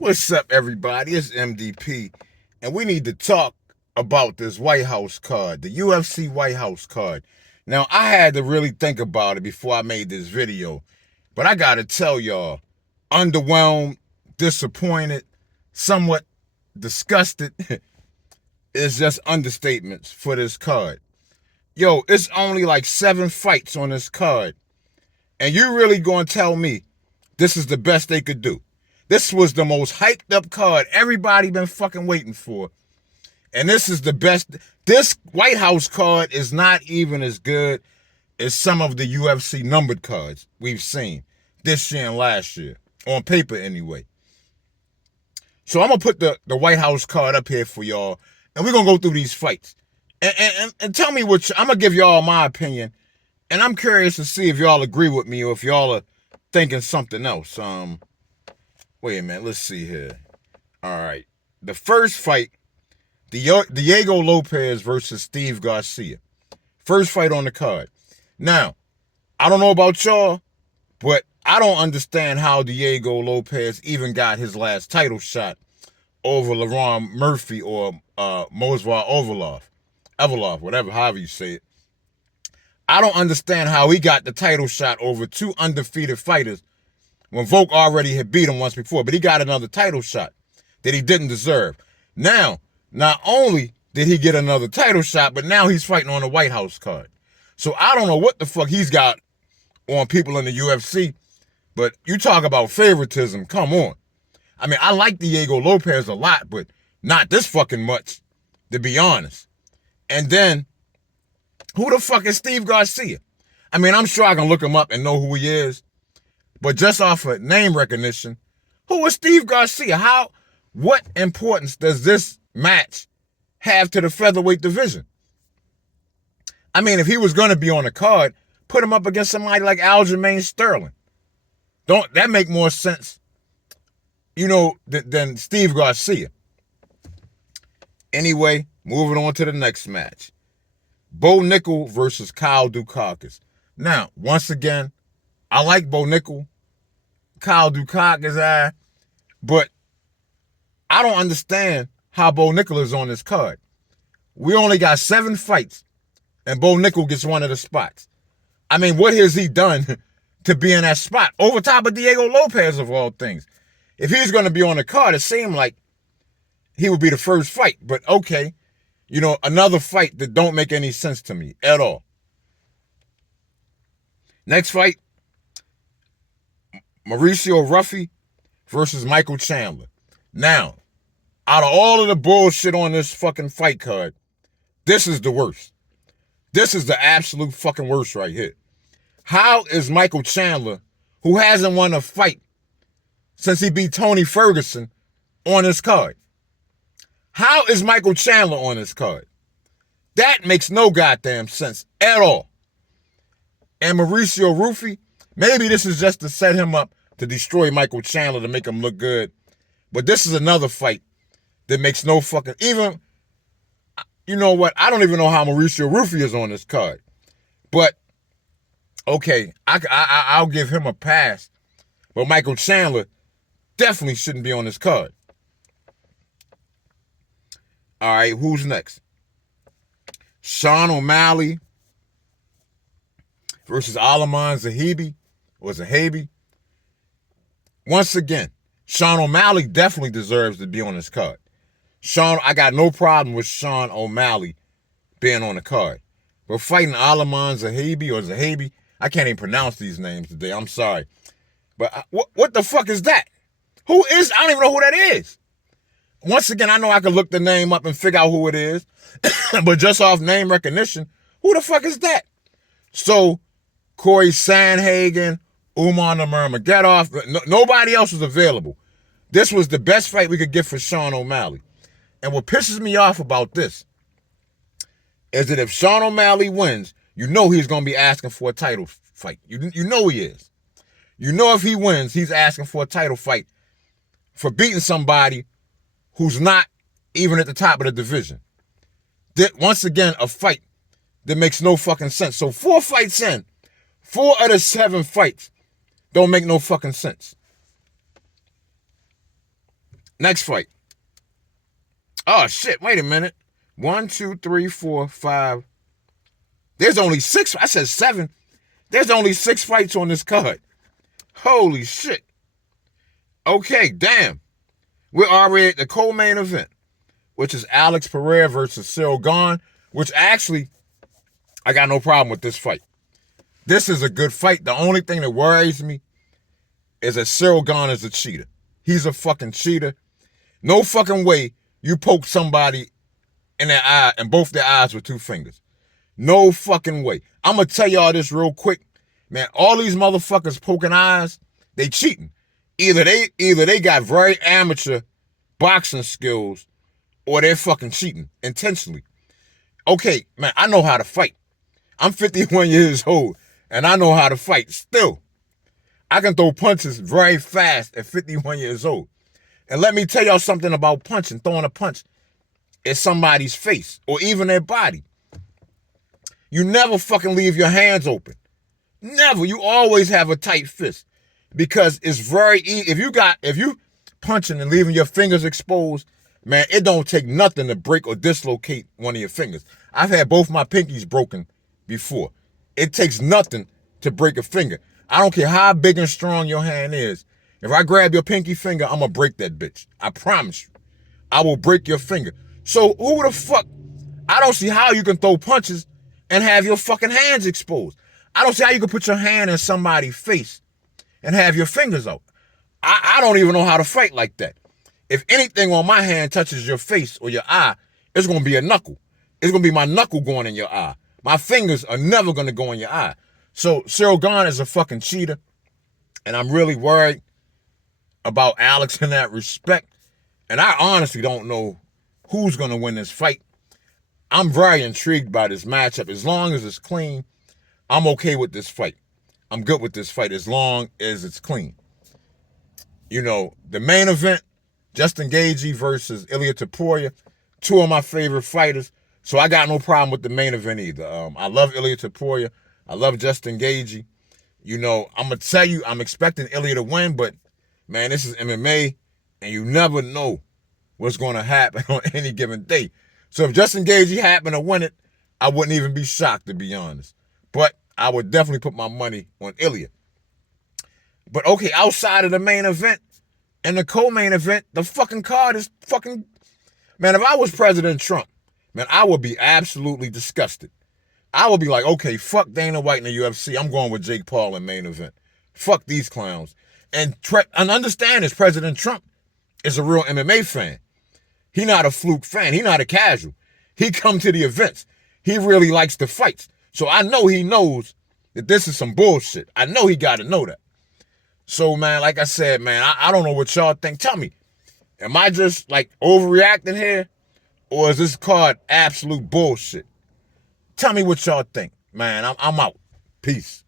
What's up, everybody? It's MDP, and we need to talk about this White House card, the UFC White House card. Now, I had to really think about it before I made this video, but I gotta tell y'all, underwhelmed, disappointed, somewhat disgusted is just understatements for this card. Yo, it's only like 7 fights on this card, and you really gonna tell me this is the best they could do? This was the most hyped up card everybody been fucking waiting for. And this is the best. This White House card is not even as good as some of the UFC numbered cards we've seen this year and last year. On paper, anyway. So I'm going to put the White House card up here for y'all. And we're going to go through these fights. And tell me what I'm going to give y'all my opinion. And I'm curious to see if y'all agree with me or if y'all are thinking something else. Wait a minute, let's see here. All right. The first fight, Diego Lopez versus Steve Garcia. First fight on the card. Now, I don't know about y'all, but I don't understand how Diego Lopez even got his last title shot over Laron Murphy or Mozvar Everlov, whatever, however you say it. I don't understand how he got the title shot over two undefeated fighters when Volk already had beat him once before, but he got another title shot that he didn't deserve. Now, not only did he get another title shot, but now he's fighting on the White House card. So I don't know what the fuck he's got on people in the UFC, but you talk about favoritism, come on. I mean, I like Diego Lopez a lot, but not this fucking much, to be honest. And then, who the fuck is Steve Garcia? I mean, I'm sure I can look him up and know who he is, but just off of name recognition, who is Steve Garcia? What importance does this match have to the featherweight division? I mean, if he was going to be on the card, put him up against somebody like Aljamain Sterling. Don't that make more sense, than Steve Garcia? Anyway, moving on to the next match. Bo Nickel versus Kyle Dukakis. Now, once again, I like Bo Nickel, Kyle Dukakis, but I don't understand how Bo Nickel is on this card. We only got 7 fights, and Bo Nickel gets one of the spots. I mean, what has he done to be in that spot? Over top of Diego Lopez, of all things. If he's going to be on the card, it seemed like he would be the first fight. But okay, another fight that don't make any sense to me at all. Next fight, Mauricio Ruffy versus Michael Chandler. Now, out of all of the bullshit on this fucking fight card, this is the worst. This is the absolute fucking worst right here. How is Michael Chandler, who hasn't won a fight since he beat Tony Ferguson, on this card? How is Michael Chandler on this card? That makes no goddamn sense at all. And Mauricio Ruffy, maybe this is just to set him up to destroy Michael Chandler to make him look good. But this is another fight that makes no fucking... Even, you know what? I don't even know how Mauricio Ruffy is on this card. But, okay, I'll give him a pass. But Michael Chandler definitely shouldn't be on this card. All right, who's next? Sean O'Malley versus Alaman Zahabi. Once again, Sean O'Malley definitely deserves to be on this card. I got no problem with Sean O'Malley being on the card. But fighting Alaman Zahabi, I can't even pronounce these names today. I'm sorry. But what the fuck is that? I don't even know who that is. Once again, I know I can look the name up and figure out who it is. But just off name recognition, who the fuck is that? So, Corey Sandhagen, Umar Nurmagomedov, nobody else was available. This was the best fight we could get for Sean O'Malley. And what pisses me off about this is that if Sean O'Malley wins, you know he's going to be asking for a title fight. You know he is. You know if he wins, he's asking for a title fight for beating somebody who's not even at the top of the division. Once again, a fight that makes no fucking sense. So 4 fights in, 4 out of 7 fights don't make no fucking sense. Next fight. Oh, shit. Wait a minute. 1, 2, 3, 4, 5. There's only 6. I said 7. There's only 6 fights on this card. Holy shit. Okay, damn. We're already at the co-main event, which is Alex Pereira versus Cyril Gane, which actually, I got no problem with this fight. This is a good fight. The only thing that worries me is that Cyril Gane is a cheater. He's a fucking cheater. No fucking way you poke somebody in their eye and both their eyes with 2 fingers. No fucking way. I'm going to tell y'all this real quick. Man, all these motherfuckers poking eyes, they cheating. Either they got very amateur boxing skills or they're fucking cheating intentionally. Okay, man, I know how to fight. I'm 51 years old and I know how to fight still. I can throw punches very fast at 51 years old. And let me tell y'all something about punching, throwing a punch at somebody's face or even their body. You never fucking leave your hands open. Never. You always have a tight fist because it's very easy. If you punching and leaving your fingers exposed, man, it don't take nothing to break or dislocate one of your fingers. I've had both my pinkies broken before. It takes nothing to break a finger. I don't care how big and strong your hand is. If I grab your pinky finger, I'm going to break that bitch. I promise you. I will break your finger. So who the fuck? I don't see how you can throw punches and have your fucking hands exposed. I don't see how you can put your hand in somebody's face and have your fingers out. I don't even know how to fight like that. If anything on my hand touches your face or your eye, it's going to be a knuckle. It's going to be my knuckle going in your eye. My fingers are never going to go in your eye. So Cyril Gane is a fucking cheater, and I'm really worried about Alex in that respect. And I honestly don't know who's going to win this fight. I'm very intrigued by this matchup. As long as it's clean, I'm okay with this fight. I'm good with this fight as long as it's clean. You know, the main event, Justin Gaethje versus Ilia Topuria, 2 of my favorite fighters. So I got no problem with the main event either. I love Ilia Topuria. I love Justin Gaethje. You know, I'm going to tell you, I'm expecting Ilia to win, but, man, this is MMA, and you never know what's going to happen on any given day. So if Justin Gaethje happened to win it, I wouldn't even be shocked, to be honest. But I would definitely put my money on Ilia. But, okay, outside of the main event and the co-main event, the fucking card is fucking... Man, if I was President Trump, man, I would be absolutely disgusted. I would be like, okay, fuck Dana White in the UFC. I'm going with Jake Paul in main event. Fuck these clowns. And understand this, President Trump is a real MMA fan. He not a fluke fan. He not a casual. He come to the events. He really likes the fights. So I know he knows that this is some bullshit. I know he got to know that. So, man, like I said, man, I don't know what y'all think. Tell me, am I just, like, overreacting here? Or is this card absolute bullshit? Tell me what y'all think. Man, I'm out. Peace.